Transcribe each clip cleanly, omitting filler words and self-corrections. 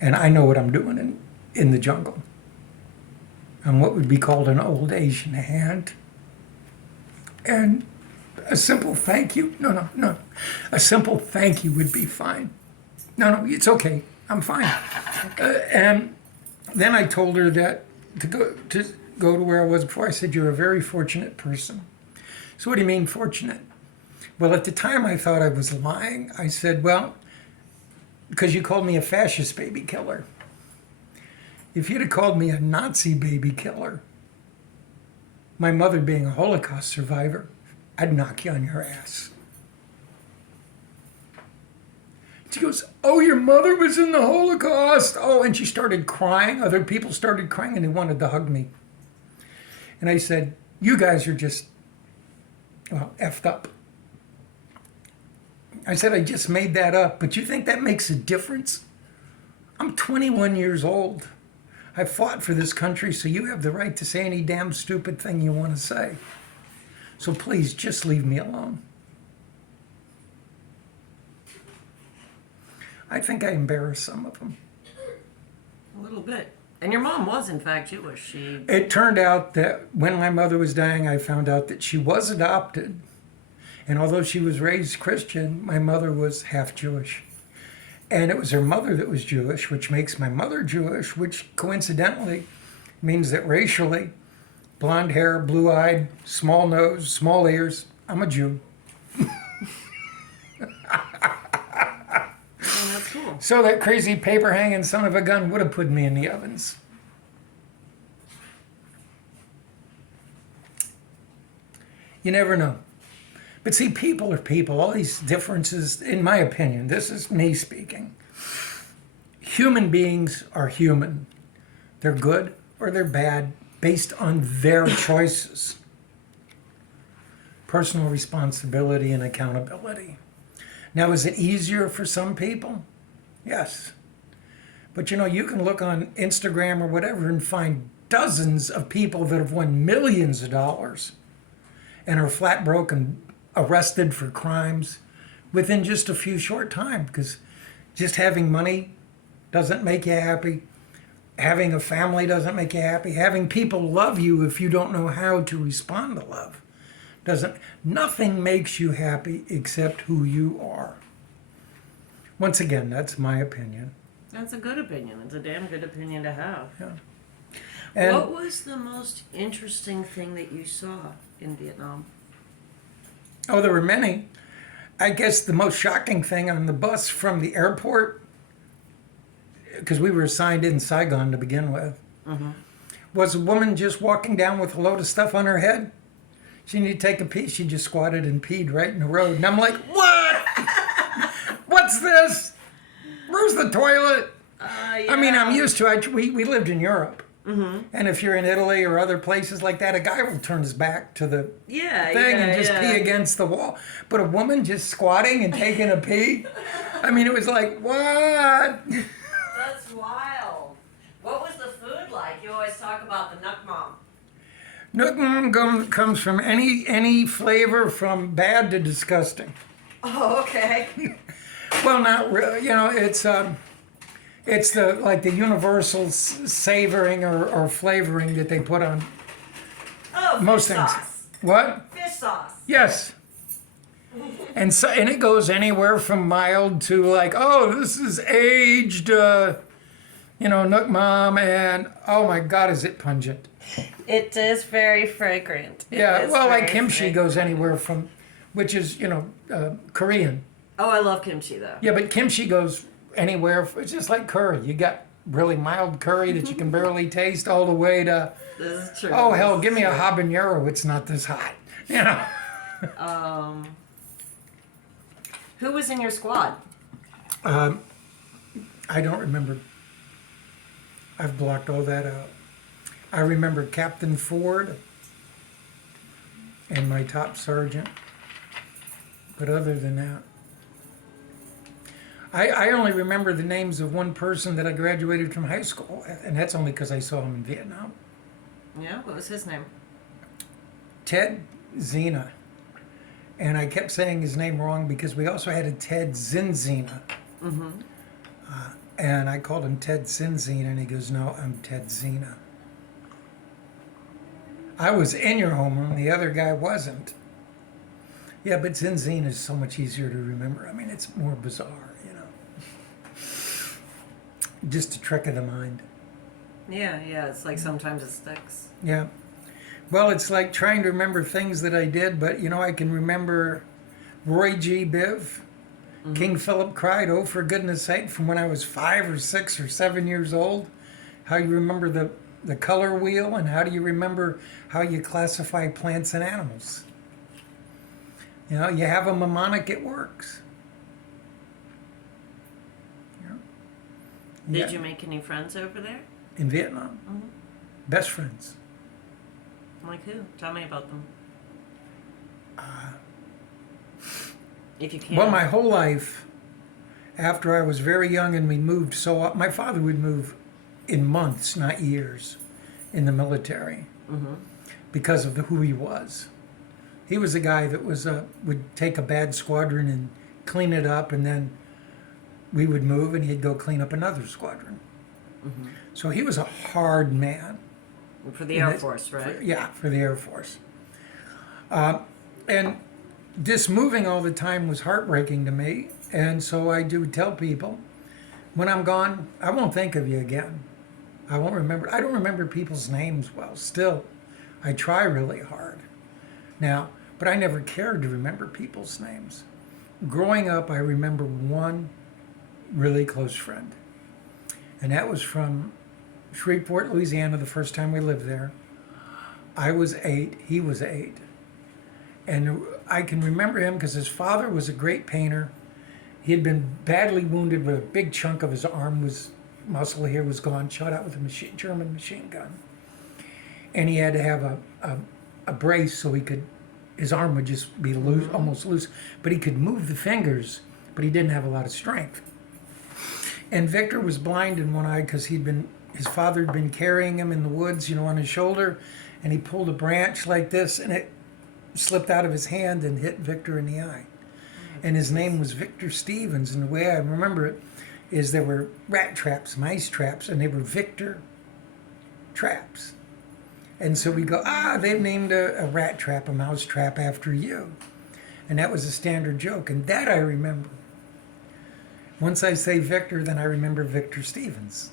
And I know what I'm doing in the jungle. I'm what would be called an old Asian hand. And a simple thank you. No. A simple thank you would be fine. No, it's okay. I'm fine. And then I told her that to go to where I was before. I said, you're a very fortunate person. So what do you mean fortunate? Well, at the time I thought I was lying. I said, well, because you called me a fascist baby killer. If you'd have called me a Nazi baby killer, my mother being a Holocaust survivor, I'd knock you on your ass. She goes, oh, your mother was in the Holocaust. Oh, and she started crying. Other people started crying and they wanted to hug me. And I said, you guys are just, well, effed up. I said, I just made that up, but you think that makes a difference? I'm 21 years old. I fought for this country, so you have the right to say any damn stupid thing you want to say. So please, just leave me alone. I think I embarrassed some of them. A little bit. And your mom was, in fact, Jewish. It turned out that when my mother was dying, I found out that she was adopted. And although she was raised Christian, my mother was half Jewish. And it was her mother that was Jewish, which makes my mother Jewish, which coincidentally means that racially, blonde hair, blue-eyed, small nose, small ears, I'm a Jew. That's cool. So that crazy paper-hanging son of a gun would have put me in the ovens. You never know. But see, people are people. All these differences, in my opinion, this is me speaking. Human beings are human. They're good or they're bad based on their choices. Personal responsibility and accountability. Now, is it easier for some people? Yes. But you know, you can look on Instagram or whatever and find dozens of people that have won millions of dollars and are flat broke and arrested for crimes within just a few short time, because just having money doesn't make you happy. Having a family doesn't make you happy. Having people love you if you don't know how to respond to love doesn't. Nothing makes you happy except who you are. Once again, that's my opinion. That's a good opinion. It's a damn good opinion to have. Yeah. And what was the most interesting thing that you saw in Vietnam? oh, there were many. I guess the most shocking thing on the bus from the airport, because we were assigned in Saigon to begin with, was a woman just walking down with a load of stuff on her head. She needed to take a pee. She just squatted and peed right in the road. And I'm like, what? What's this? Where's the toilet? Yeah. I mean, I'm used to it. We lived in Europe. And if you're in Italy or other places like that, a guy will turn his back to the thing and just pee against the wall. But a woman just squatting and taking a pee? I mean, it was like, what? That's wild. What was the food like? You always talk about the Nuck Mom. Nuck Mom comes from any flavor from bad to disgusting. Oh, okay. Well, not really. You know, it's the like the universal savoring or flavoring that they put on Oh, most fish things. sauce. What? Fish sauce. Yes. And it goes anywhere from mild to like, oh, this is aged, Nook Mom, and oh my God, is it pungent? It is very fragrant. Yeah, well, like kimchi goes anywhere from, which is, Korean. Oh, I love kimchi though. Yeah, but kimchi goes anywhere. It's just like curry. You got really mild curry that you can barely taste all the way to, This is true. oh, hell, give me a habanero. It's not this hot. You know? Who was in your squad? I don't remember. I've blocked all that out. I remember Captain Ford and my top sergeant. But other than that, I only remember the names of one person that I graduated from high school, and that's only because I saw him in Vietnam. Yeah, what was his name? Ted Zena. And I kept saying his name wrong because we also had a Ted Zinzina. And I called him Ted Sinzine, and he goes, no, I'm Ted Zena. I was in your homeroom, the other guy wasn't. Yeah, but Sinzine is so much easier to remember. I mean, it's more bizarre, you know. Just a trick of the mind. Yeah, it's like sometimes it sticks. Yeah. Well, it's like trying to remember things that I did, but, you know, I can remember Roy G. Biv. King Philip cried, oh, for goodness sake, from when I was 5 or 6 or 7 years old. How you remember the color wheel, and how do you remember how you classify plants and animals? You know, you have a mnemonic, it works. Did you make any friends over there? In Vietnam? Best friends. Like who? Tell me about them. If you can. Well, my whole life, after I was very young and we moved my father would move in months, not years, in the military because of who he was. He was a guy that would take a bad squadron and clean it up, and then we would move and he'd go clean up another squadron. So he was a hard man. For the Air Force, right? For the Air Force. And this moving all the time was heartbreaking to me. And so I do tell people, when I'm gone, I won't think of you again. I won't remember. I don't remember people's names well. Still, I try really hard now, but I never cared to remember people's names. Growing up, I remember one really close friend. And that was from Shreveport, Louisiana, the first time we lived there. I was 8, he was 8. And I can remember him because his father was a great painter. He had been badly wounded with a big chunk of his arm, muscle here was gone, shot out with a German machine gun. And he had to have a brace so his arm would just be loose, almost loose. But he could move the fingers, but he didn't have a lot of strength. And Victor was blind in one eye because his father had been carrying him in the woods, you know, on his shoulder, and he pulled a branch like this, and it slipped out of his hand and hit Victor in the eye. And his name was Victor Stevens, and the way I remember it is there were rat traps, mice traps, and they were Victor traps. And so we go, they've named a rat trap, a mouse trap after you. And that was a standard joke, and that I remember. Once I say Victor, then I remember Victor Stevens.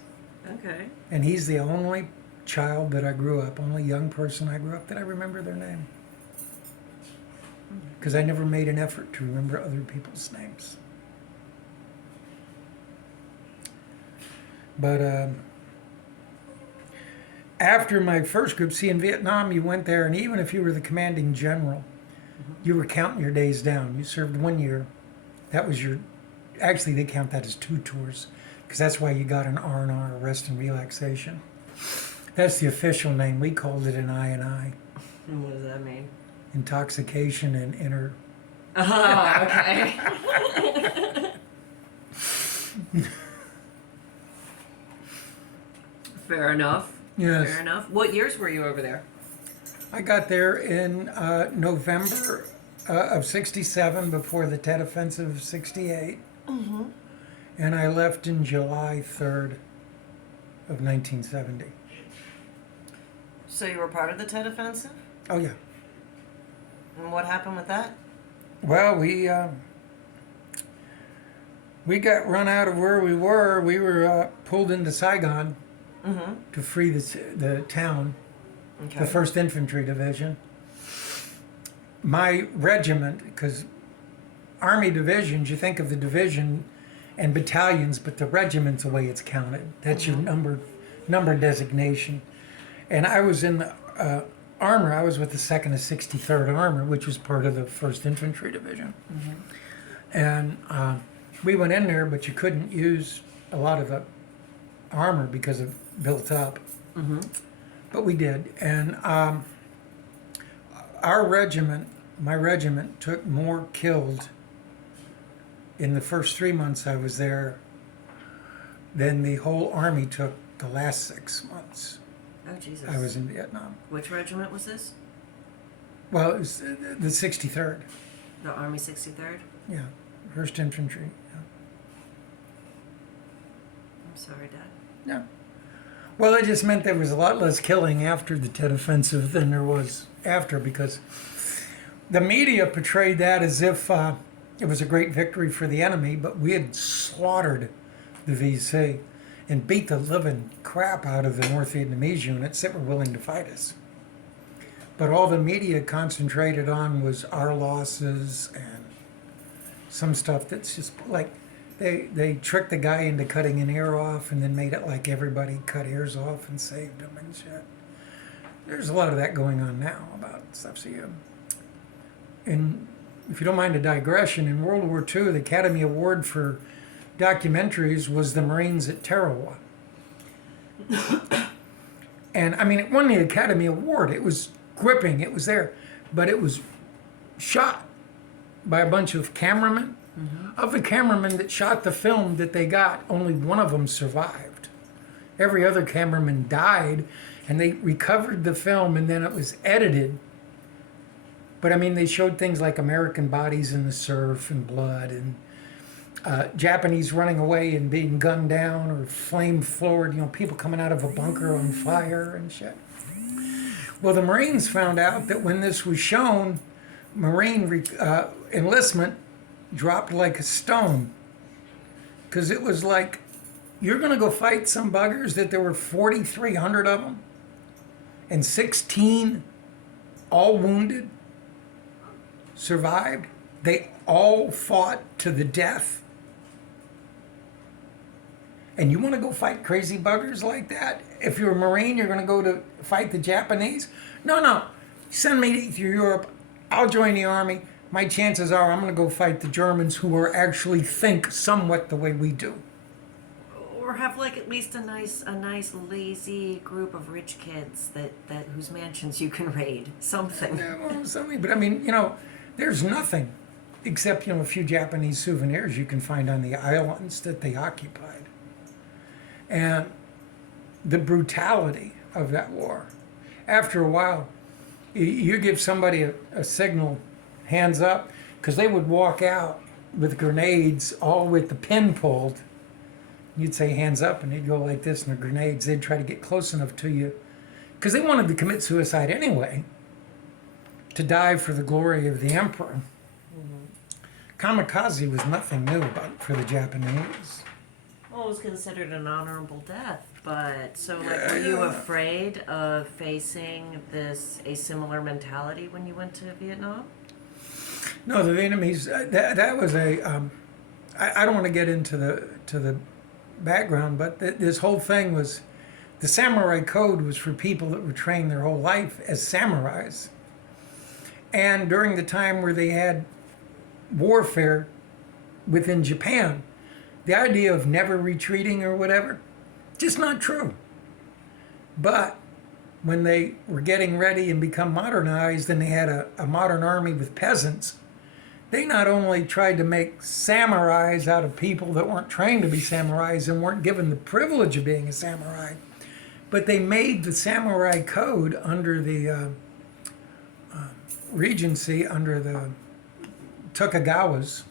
Okay. And he's the only child that I grew up, only young person I grew up that I remember their name. Because I never made an effort to remember other people's names. But after my first group, see, in Vietnam, you went there, and even if you were the commanding general, you were counting your days down. You served 1 year. That was actually they count that as 2 tours, because that's why you got an R&R, rest and relaxation. That's the official name. We called it an I&I. And what does that mean? Intoxication and inner. Oh, okay. Fair enough. Yes. Fair enough. What years were you over there? I got there in November of 67 before the Tet Offensive of 68. And I left in July 3rd of 1970. So you were part of the Tet Offensive? Oh, yeah. And what happened with that? Well, we got run out of where we were. We were pulled into Saigon to free the town, Okay. the 1st Infantry Division. My regiment, because Army divisions, you think of the division and battalions, but the regiment's the way it's counted. That's your number designation. And I was in the armor. I was with the 2nd and 63rd Armor, which was part of the 1st Infantry Division. And we went in there, but you couldn't use a lot of the armor because it built up. But we did. And our regiment, my regiment, took more killed in the first 3 months I was there than the whole Army took the last 6 months Oh, Jesus. I was in Vietnam. Which regiment was this? Well, it was the 63rd. The Army 63rd? Yeah, 1st Infantry. I'm sorry, Dad. Yeah. Well, it just meant there was a lot less killing after the Tet Offensive than there was after, because the media portrayed that as if it was a great victory for the enemy, but we had slaughtered the VC and beat the living crap out of the North Vietnamese units that were willing to fight us. But all the media concentrated on was our losses and some stuff that's just like, they tricked the guy into cutting an ear off and then made it like everybody cut ears off and saved them and shit. There's a lot of that going on now about stuff. So and if you don't mind a digression, in World War II, the Academy Award for documentaries was the Marines at Tarawa. And I mean, it won the Academy Award. It was gripping, it was there, but it was shot by a bunch of cameramen. Of the cameramen that shot the film that they got, only one of them survived. Every other cameraman died, and they recovered the film, and then it was edited. But I mean, they showed things like American bodies in the surf and blood, and Japanese running away and being gunned down or flame floored, people coming out of a bunker on fire and shit. Well, the Marines found out that when this was shown, Marine enlistment dropped like a stone, because it was like, you're going to go fight some buggers that there were 4,300 of them and 16 all wounded survived. They all fought to the death, and you want to go fight crazy buggers like that? If you're a Marine, you're going to go to fight the Japanese? No, send me to Europe, I'll join the army. My chances are I'm going to go fight the Germans, who are actually think somewhat the way we do. Or have like at least a nice lazy group of rich kids that whose mansions you can raid. Something. Yeah, well, something. But I mean, there's nothing except a few Japanese souvenirs you can find on the islands that they occupied, and the brutality of that war. After a while, you give somebody a signal, hands up, because they would walk out with grenades, all with the pin pulled. You'd say hands up, and they'd go like this, and the grenades, they'd try to get close enough to you, because they wanted to commit suicide anyway, to die for the glory of the emperor. Kamikaze was nothing new for the Japanese. Well, it was considered an honorable death, but so were you afraid of facing a similar mentality when you went to Vietnam? No, the Vietnamese. That was a. I don't want to get into the background, but this whole thing was, the samurai code was for people that were trained their whole life as samurais, and during the time where they had warfare within Japan, the idea of never retreating or whatever, just not true. But when they were getting ready and become modernized, and they had a modern army with peasants, they not only tried to make samurais out of people that weren't trained to be samurais and weren't given the privilege of being a samurai, but they made the samurai code under the regency, under the Tokugawas,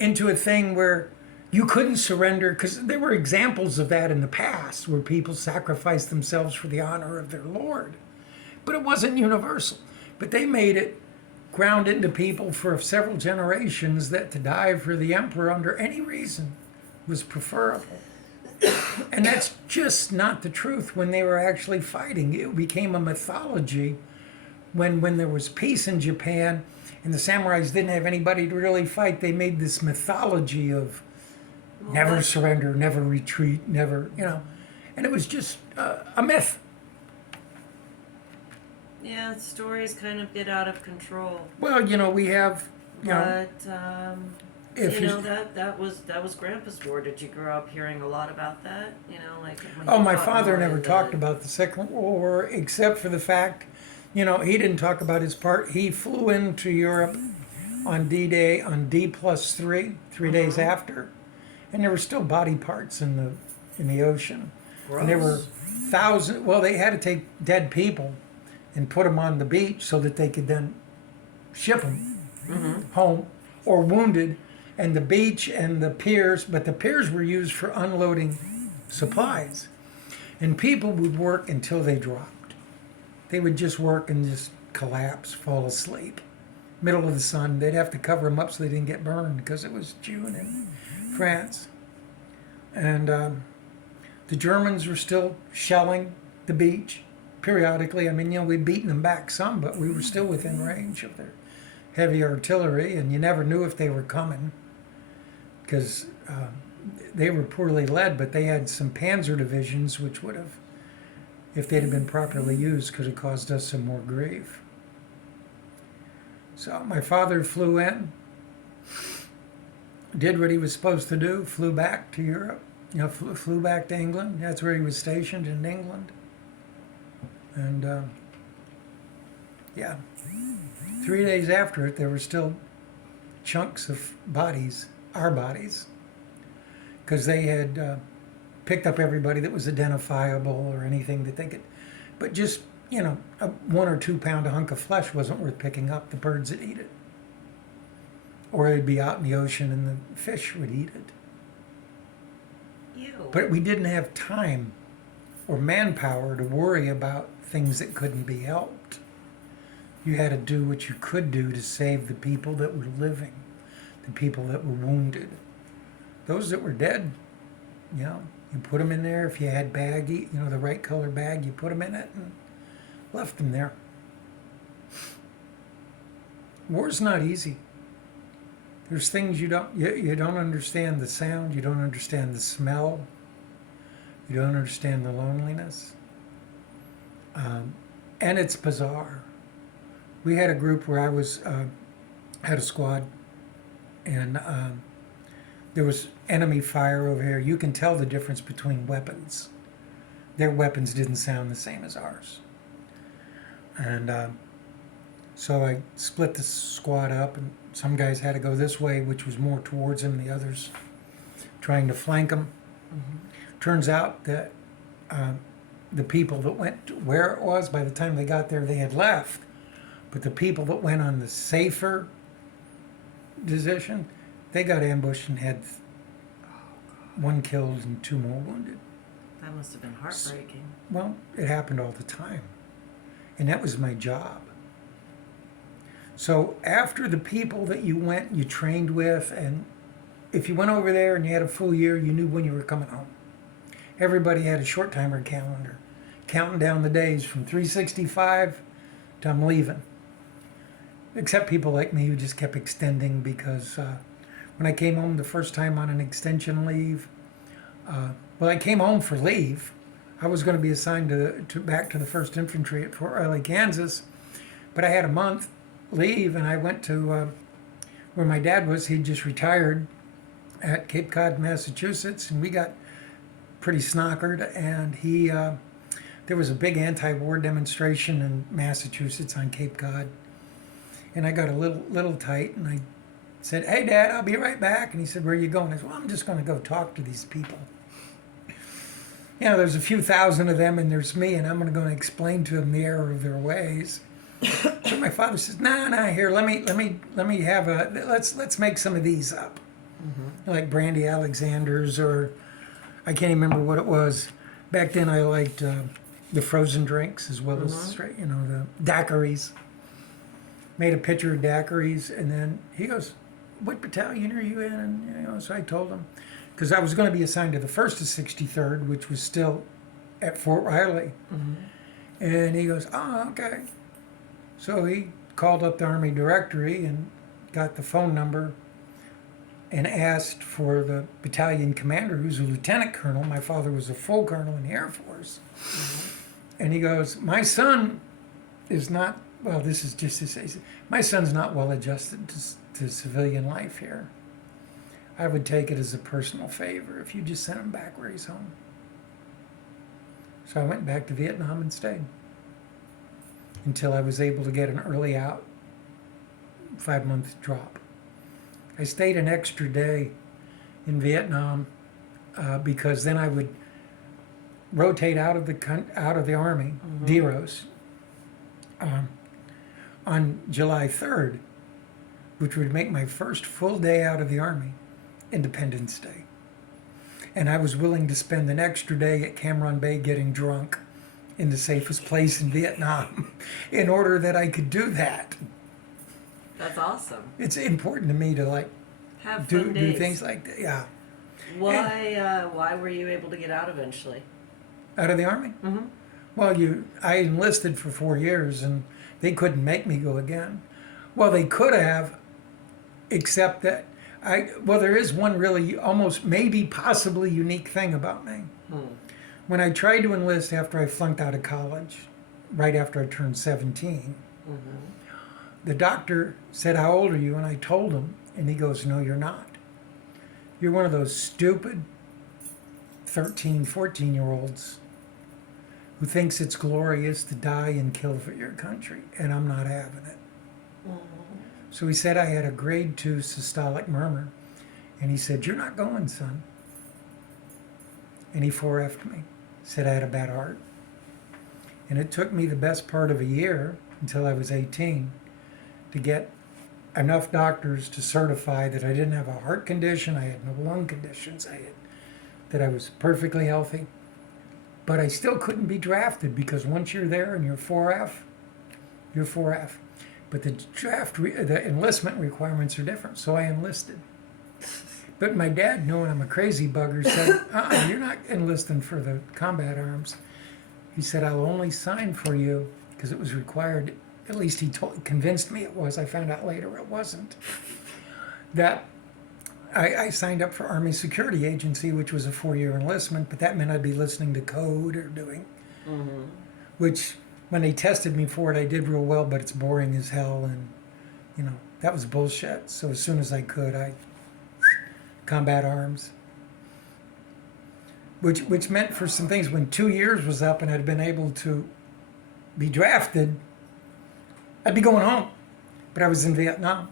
into a thing where you couldn't surrender, because there were examples of that in the past where people sacrificed themselves for the honor of their lord, but it wasn't universal. But they made it ground into people for several generations that to die for the emperor under any reason was preferable. And that's just not the truth when they were actually fighting. It became a mythology when there was peace in Japan and the samurais didn't have anybody to really fight. They made this mythology of never surrender, never retreat, never, and it was just a myth. Yeah, stories kind of get out of control. Well, we have, But if that was Grandpa's war. Did you grow up hearing a lot about that? Like when oh, he my fought father more never in talked about the Second World War, except for the fact, he didn't talk about his part. He flew into Europe on D-Day on D+3, 3 days after, and there were still body parts in the ocean. Gross. And there were thousands. Well, they had to take dead people and put them on the beach so that they could then ship them home, or wounded, and the beach and the piers, but the piers were used for unloading supplies. And people would work until they dropped. They would just work and just collapse, fall asleep. Middle of the sun, they'd have to cover them up so they didn't get burned because it was June in France. And the Germans were still shelling the beach periodically. I mean, we'd beaten them back some, but we were still within range of their heavy artillery, and you never knew if they were coming because they were poorly led, but they had some panzer divisions which would have, if they'd have been properly used, could have caused us some more grief. So my father flew in, did what he was supposed to do, flew back to Europe, flew back to England. That's where he was stationed, in England. And yeah, 3 days after it, there were still chunks of bodies, our bodies, because they had picked up everybody that was identifiable or anything that they could, but just, a 1 or 2 pound hunk of flesh wasn't worth picking up. The birds would eat it. Or it'd be out in the ocean and the fish would eat it. Ew. But we didn't have time or manpower to worry about things that couldn't be helped. You had to do what you could do to save the people that were living, the people that were wounded. Those that were dead, you put them in there. If you had baggie, the right color bag, you put them in it and left them there. War's not easy. There's things you don't understand the sound, you don't understand the smell, you don't understand the loneliness. And it's bizarre. We had a group where I was, had a squad, and there was enemy fire over here. You can tell the difference between weapons. Their weapons didn't sound the same as ours. And so I split the squad up, and some guys had to go this way, which was more towards him, the others trying to flank him. Mm-hmm. Turns out that the people that went to where it was, by the time they got there, they had left. But the people that went on the safer position, they got ambushed and had 1 killed and 2 more wounded. That must have been heartbreaking. Well, it happened all the time. And that was my job. So after the people that you trained with, and if you went over there and you had a full year, you knew when you were coming home. Everybody had a short timer calendar, counting down the days from 365 to I'm leaving. Except people like me who just kept extending, because when I came home the first time on an extension leave, I came home for leave. I was going to be assigned to back to the 1st Infantry at Fort Riley, Kansas, but I had a month leave, and I went to where my dad was. He'd just retired at Cape Cod, Massachusetts, and we got pretty snockered, and there was a big anti-war demonstration in Massachusetts on Cape Cod, and I got a little tight, and I said, "Hey, Dad, I'll be right back." And he said, "Where are you going?" I said, "Well, I'm just going to go talk to these people. There's a few thousand of them, and there's me, and I'm going to explain to them the error of their ways." So my father says, "Nah, here, let me have let's make some of these up." Mm-hmm. Like Brandy Alexander's, or I can't even remember what it was. Back then I liked the frozen drinks as well as straight, the daiquiris. Made a pitcher of daiquiris, and then he goes, "What battalion are you in?" And so I told him, because I was going to be assigned to the 1st of 63rd, which was still at Fort Riley. Mm-hmm. And he goes, "Oh, okay." So he called up the Army Directory and got the phone number and asked for the battalion commander, who's a lieutenant colonel. My father was a full colonel in the Air Force. Mm-hmm. And he goes, "My son is not, well, this is just to say, my son's not well adjusted to civilian life here. I would take it as a personal favor if you just sent him back where he's home." So I went back to Vietnam and stayed until I was able to get an early out 5-month drop. I stayed an extra day in Vietnam because then I would rotate out of the Army, mm-hmm. DEROS, on July 3rd, which would make my first full day out of the Army, Independence Day. And I was willing to spend an extra day at Cam Ranh Bay getting drunk in the safest place in Vietnam in order that I could do that. That's awesome. It's important to me to like Have do fun days. things like that. Yeah. Why were you able to get out eventually? Out of the Army? Mm-hmm. Well, I enlisted for 4 years and they couldn't make me go again. Well, they could have, except that there is one really almost maybe possibly unique thing about me. When I tried to enlist after I flunked out of college, right after I turned 17, the doctor said, "How old are you?" And I told him, and he goes, "No, you're not. You're one of those stupid 13, 14-year-olds who thinks it's glorious to die and kill for your country, and I'm not having it." So he said I had a grade 2 systolic murmur, and he said, "You're not going, son." And he 4F'd me, said I had a bad heart. And it took me the best part of a year, until I was 18, to get enough doctors to certify that I didn't have a heart condition, I had no lung conditions, that I was perfectly healthy. But I still couldn't be drafted because once you're there and you're 4F, you're 4F. But the enlistment requirements are different, so I enlisted. But my dad, knowing I'm a crazy bugger, said, "You're not enlisting for the combat arms." He said, "I'll only sign for you," because it was required, at least he convinced me it was, I found out later it wasn't, that I signed up for Army Security Agency, which was a 4-year enlistment, but that meant I'd be listening to code or doing, which when they tested me for it, I did real well, but it's boring as hell, and, that was bullshit. So as soon as I could, combat arms. Which meant for some things, when 2 years was up and I'd been able to be drafted, I'd be going home. But I was in Vietnam.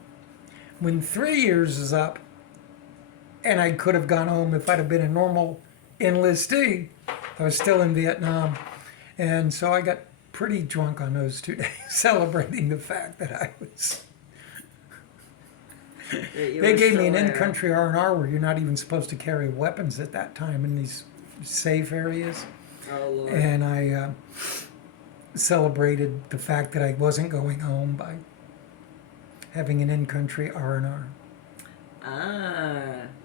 When 3 years is up, and I could have gone home if I'd have been a normal enlistee, I was still in Vietnam. And so I got pretty drunk on those 2 days, celebrating the fact that I was... They gave me an in-country R&R where you're not even supposed to carry weapons at that time in these safe areas. Oh, Lord. And I celebrated the fact that I wasn't going home by having an in-country R&R.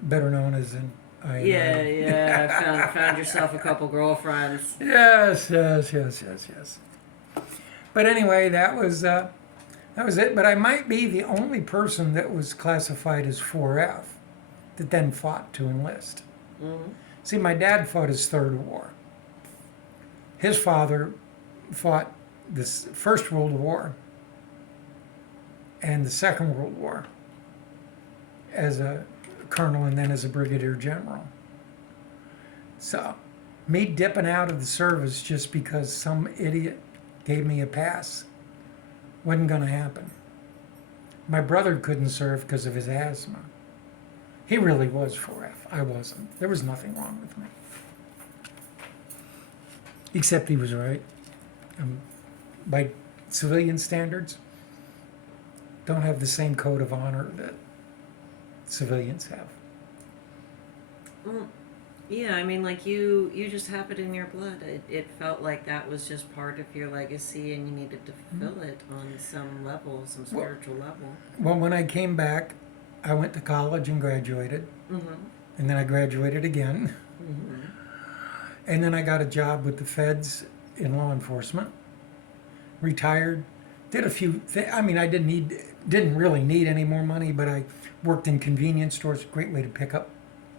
Better known as an INR. Yeah. Found yourself a couple girlfriends. Yes. But anyway, that was it. But I might be the only person that was classified as 4F that then fought to enlist. See, my dad fought his third war. His father fought the First World War and the Second World War as a colonel and then as a brigadier general. So, me dipping out of the service just because some idiot gave me a pass wasn't going to happen. My brother couldn't serve because of his asthma. He really was 4F. I wasn't. There was nothing wrong with me. Except he was right. By civilian standards, don't have the same code of honor that civilians have. Yeah, I mean, like you just have it in your blood. It felt like that was just part of your legacy, and you needed to fulfill it on some level, some spiritual level. Well, when I came back, I went to college and graduated, and then I graduated again, and then I got a job with the feds in law enforcement. Retired, did a few things. I mean, I didn't really need any more money, but I worked in convenience stores. Great way to pick up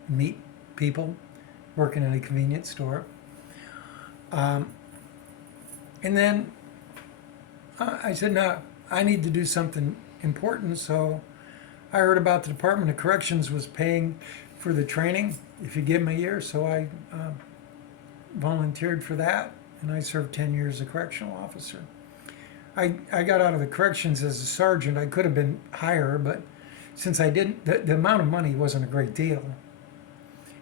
and meet people. Working in a convenience store. And then I said, no, I need to do something important. So I heard about the Department of Corrections was paying for the training if you give them a year. So I volunteered for that, and I served 10 years as a correctional officer. I got out of the corrections as a sergeant. I could have been higher, but since I didn't, the amount of money wasn't a great deal.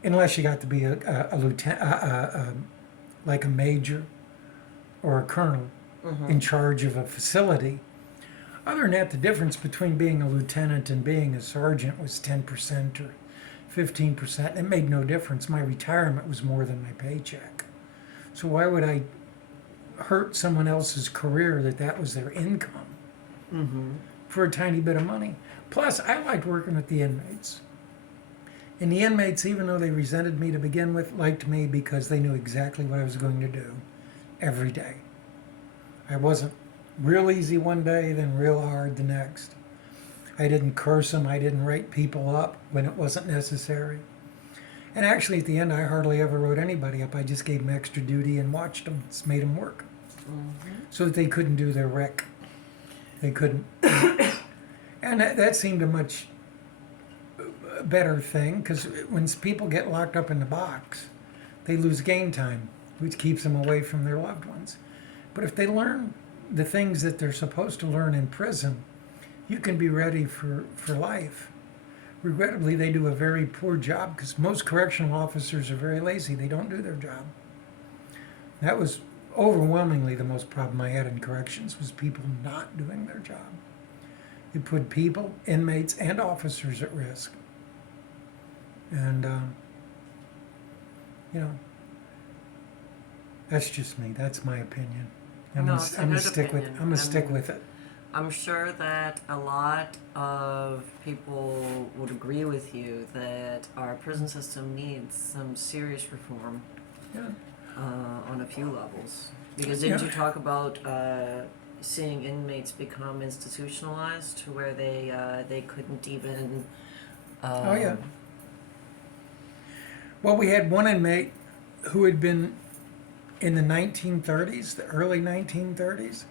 Unless you got to be a lieutenant, like a major or a colonel in charge of a facility. Other than that, the difference between being a lieutenant and being a sergeant was 10% or 15%. It made no difference. My retirement was more than my paycheck. So why would I hurt someone else's career that was their income for a tiny bit of money? Plus, I liked working with the inmates. And the inmates, even though they resented me to begin with, liked me because they knew exactly what I was going to do every day. I wasn't real easy one day, then real hard the next. I didn't curse them. I didn't write people up when it wasn't necessary. And actually, at the end, I hardly ever wrote anybody up. I just gave them extra duty and watched them. It's made them work. So that they couldn't do their rec. They couldn't. And that seemed a much better thing, because when people get locked up in the box, they lose game time, which keeps them away from their loved ones. But if they learn the things that they're supposed to learn in prison, you can be ready for life. Regrettably, they do a very poor job because most correctional officers are very lazy. They don't do their job. That was overwhelmingly the most problem I had in corrections, was people not doing their job. It put people, inmates, and officers at risk. And, that's just me. That's my opinion. I'm No, gonna, it's a I'm gonna good stick with. opinion. I'm gonna stick with it. I'm sure that a lot of people would agree with you that our prison system needs some serious reform Yeah. on a few levels. Because didn't Yeah. you talk about seeing inmates become institutionalized to where they couldn't even? Oh yeah. Well, we had one inmate who had been in the 1930s, the early 1930s.